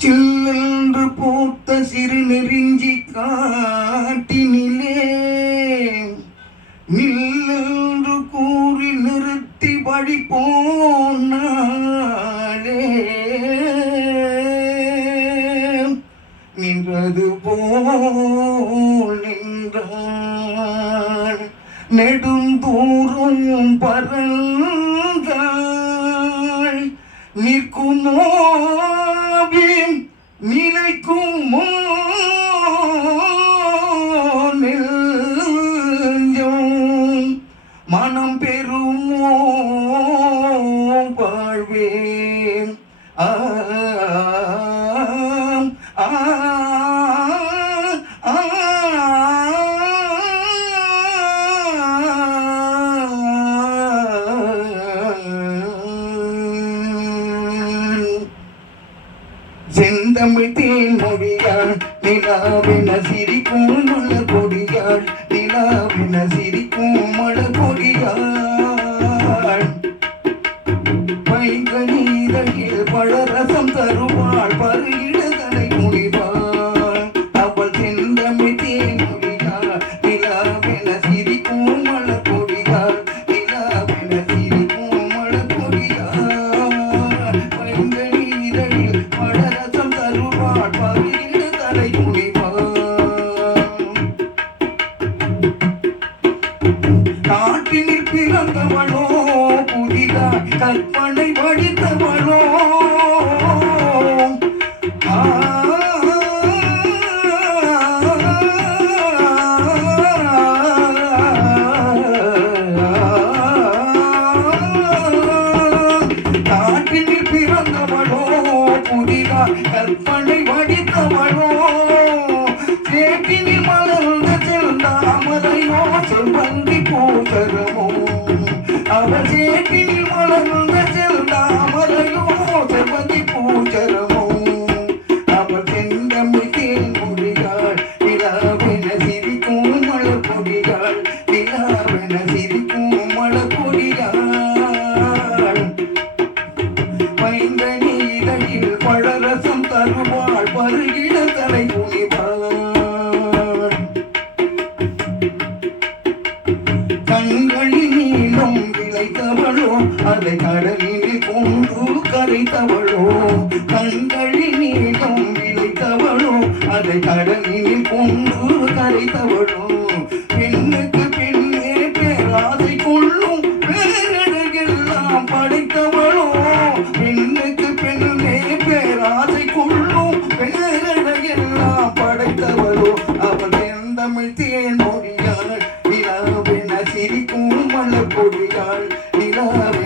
சில்லென்று பூத்த சிறு நெறிஞ்சி காட்டினிலே நில்லென்று கூறி நிறுத்தி வழி போனாளே நின்றது போல் நின்றாள் நெடுந்தூரம் பறந்தாள் நிற்குமோ நிலைக்குமோ நெஞ்சம் மனம் பெறுமோ வாழ்வேன் செந்தமிழ் தேன் மொழியாள் நிலாவென சிரிக்கும் மலர் கொடியாள் நிலாவென சிரிக்கும் மலர் கொடியாள் பைங்கனீரையில் பழரசம் தருவாள் பருகிடதலை முடிவாள் அவள் செந்தமிழ் தேன் மொழியாள் நிலாவென சிரிக்கும் மலர் கொடியாள் நிலாவென சிரிக்கும் மலர் கொடியாள் பைங்கனீரையில் பழரசம் தருவாள் பருகிடதலை முடிவாள் நாட்டினில் பிறந்தவளோ புதிதாய் கற்பனை வடித்தவளோ நாட்டினில் பிறந்தவளோ புதிதாய் கற்பனை வடித்தவளோ சேட்டினில் மலர்ந்த செந்தாமரையோ செவ்வந்தி பூசரமோ அவள் சேட்டினில் மலர்ந்த செந்தாமரையோ செவ்வந்தி பூசரமோ அவள் செந்தமிழ் தேன் மொழியாள் நிலாவென சிரிக்கும் மலர் கொடியாள் நிலாவென சிரிக்கும் மலர் கொடியாள் பைங்கனி இதழில் பழரசம் தருவாள் பருகிட தலை குனிவாள் கண்களில் நீளம் விளைத்தவளோ அதை கடலில் கொண்டு கரைத்தவளோ கண்களில் நீளம் விளைத்தவளோ அதை கடலில் கொண்டு கரைத்தவளோ பெண்ணுக்கு பெண்ணே பேராசை கொள்ளும் பேரழகெல்லாம் படைத்தவளோ பெண்ணுக்கு பெண்ணே பேராசை கொள்ளும் பேரழகெல்லாம் படைத்தவளோ அவள் செந்தமிழ் தேன் மொழியாள் நிலாவென சிரிக்கும் மலர் கொடியாள் நிலாவென